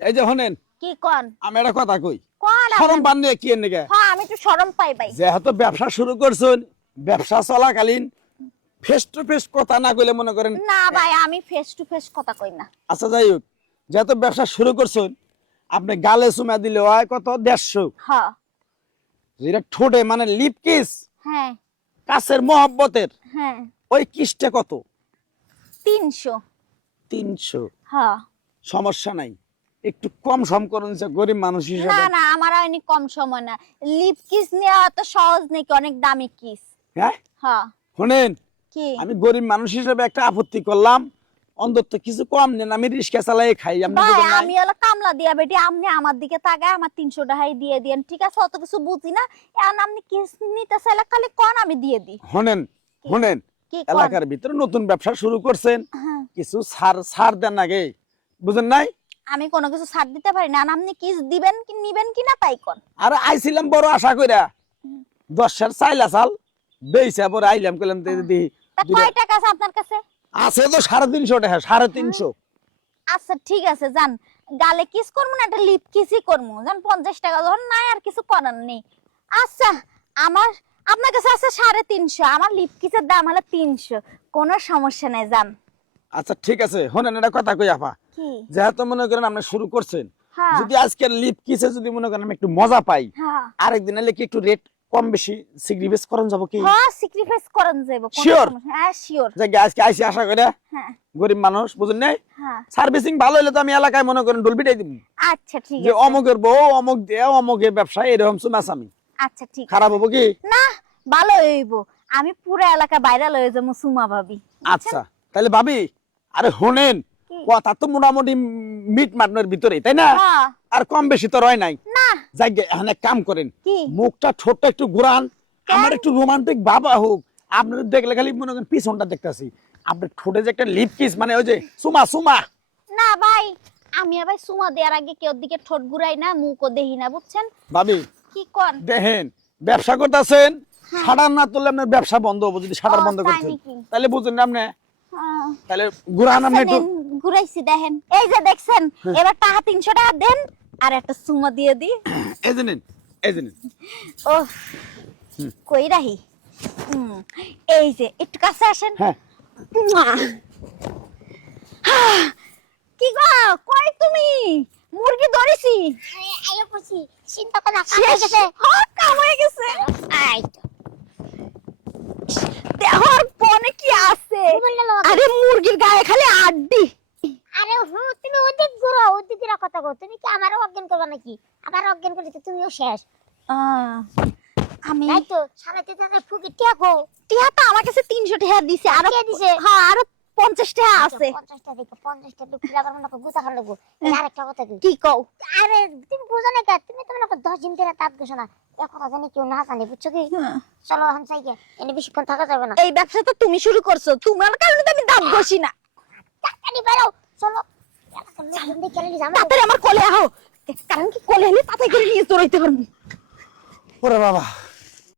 এই যে হনেন কি কোন আমি একটা কথা কই কোন শরম পান নিয়ে কি এনে হ্যাঁ আমি তো শরম পাই ভাই যেহেতু ব্যবসা শুরু করছেন ব্যবসা চলাকালীন ফেস টু ফেস কথা না কইলে মনে করেন না ভাই আমি ফেস টু ফেস কথা কই না আচ্ছা যাই হোক যেহেতু ব্যবসা শুরু করছেন আপনি গালে চুমা দিলে হয় কত 150 হ্যাঁ যেটা ঠোঁটে মানে লিপ কিস হ্যাঁ কাছের মহব্বতের হ্যাঁ ওই কিসটা কত 300 300 হ্যাঁ সমস্যা নাই একটু কম সম করুন যে গরিব মানুষ না হিসেবে না আমার হয়নি কম সময় না লিপ কিস নেওয়া তো সহজ নাকি অনেক দামি কিস হ্যাঁ হ্যাঁ শুনেন কি আমি গরিব মানুষ হিসেবে একটা আপত্তি করলাম অন্তত কিছু কম নেন আমি রিক্সা চালাই খাই আপনি ভাই বুঝেন নাই? আমি হলো কামলা দিয়া বেটি আপনি আমার দিকে তাকায় আমার 300 টাকাই দিয়ে দেন ঠিক আছে অত কিছু বুঝি না এখন আপনি কিস নিতে চাইলে খালি কোন আমি দিয়ে দিই শুনেন শুনেন কি কোন এলাকার ভিতরে নতুন ব্যবসা শুরু করছেন হ্যাঁ, কিছু ছাড় দেন আগে বুঝেন নাই আমি কোনো কিছু ছাড় দিতে পারি না আর আপনি কিস দিবেন কি নিবেন কি না তাই কোন আর আইছিলাম বড় আশা কইরা 10 চাইলা চাল বেইছে পরে আইলাম কইলাম দিদি তা কয় টাকা আছে আপনার কাছে আছে তো 350 টাকা 350 আচ্ছা ঠিক আছে যান গালে কিস করবো না একটা লিপ কিসই করবো যান 50 টাকা ধর নাই আর কিছু করার নেই আচ্ছা আমার আপনার কাছে আছে 350 আমার লিপ কিসের দাম হলো 300 কোনো সমস্যা নাই যান আচ্ছা ঠিক আছে শুনেন একটা কথা কই আপা কি যেহেতু মনে করেন আপনি শুরু করছেন হ্যাঁ যদি আজকের লিপ কিসে যদি মনে করেন আমি একটু মজা পাই হ্যাঁ আরেকদিন এলে কি একটু রেট কম বেশি সিগ্রিফাইস করন যাব কি হ্যাঁ স্যাক্রিফাইস করেন যাবো Sure? হ্যাঁ শিওর যে আজকে আইসি আশা করে হ্যাঁ গরিব মানুষ বুঝেন নাই হ্যাঁ সার্ভিসিং ভালো হলে তো আমি এলাকায় মনে করেন ডলবিটাই দিব আচ্ছা ঠিক যে আছে অমুকের বউ অমুক দিয়ে অমুকের ব্যবসা এরকম সুমাস আমি আচ্ছা ঠিক আছে খারাপ হবো কি না ভালো হইব আমি পুরো এলাকা ভাইরাল হয়ে যাবো সুমা ভাবি আচ্ছা তাহলে ভাবি আরে শুনেন কি? কথা তো মোটামুটি মিট মাটনের ভিতরে তাই না হ্যাঁ আর কম বেশি তো রয় নাই না যাই গে, এখন এক কাম করেন কি মুখটা ঠোঁটটা একটু ঘুরান কেন? আমার একটু রোমান্টিক ভাবা হোক আপনার দেখলে খালি মনে করেন পিছনটা দেখতেছি আপনার ঠোঁটে যে একটা লিপ কিস মানে ওই যে সুমা সুমা না ভাই আমি আবার সুমা দেওয়ার আগে কেউ দিকে ঠোঁট ঘুরাই না মুখও দেখি না বুঝছেন ভাবি কি কোন দেখেন ব্যবসা করতেছেন হ্যাঁ। শাটার না তুললে আপনার ব্যবসা বন্ধ হবো যদি শাটার ও, বন্ধ তাই করতেন নাকি? তাহলে বুঝুন না আপনি হ্যাঁ। তাহলে ঘুরান আপনি একটু নেন, ঘুরাইছি দেখেন এই যে দেখছেন এবার টাকা 300 টাকা দেন আর একটা সুমা দিয়ে দি এই যে নিন এই যে নিন ও কই রাহি এই যে একটু কাছে আসেন হ্যাঁ মুয়া। হ্যাঁ, কি গো কই তুমি মুরগি ধরেছি আইও করছি চিন্তা করে কাম শেষ হয়ে গেছে কাম হয়ে গেছে আই দেহর পনে কি আছে বললে লোক আরে মুরগির গায়ে খালি আড্ডি আরে তুমি ওদিক ঘুরো ওদিক ঘুরে কথা কও তুমি কি আমারও অজ্ঞান করবে নাকি আমার অজ্ঞান করলে তো তুমিও শেষ আমি তাই তো সারাতে তাদের ফুকি টেকো টিয়া তো আমার কাছে 300 টাকা দিছে আর কে দিছে? হ্যাঁ আর 50 টাকা আছে 50টা দেখো 50টা তো পুরা করব না গুতা খান লাগবো আরেকটা কথা কি কি কও আরে তুমি বুঝো না কা তুমি তো মনে করো 10 দিন ধরে তাপ গেছো না এ কথা জানি কেউ না জানে বুঝছো কি চলো এখন চাইকে এনে বেশিক্ষণ থাকা যাবে না এই ব্যবসা তো তুমি শুরু করছো তোমার কারণে তো আমি দাম ঘষি না তাড়াতাড়ি বেরো চলো এলাকার লোকজন দেখে এলি জানো তাড়াতাড়ি আমার কোলে আহো কারণ কি কোলে হলে তাতে করে নিয়ে চড়াইতে পারবো ওরে বাবা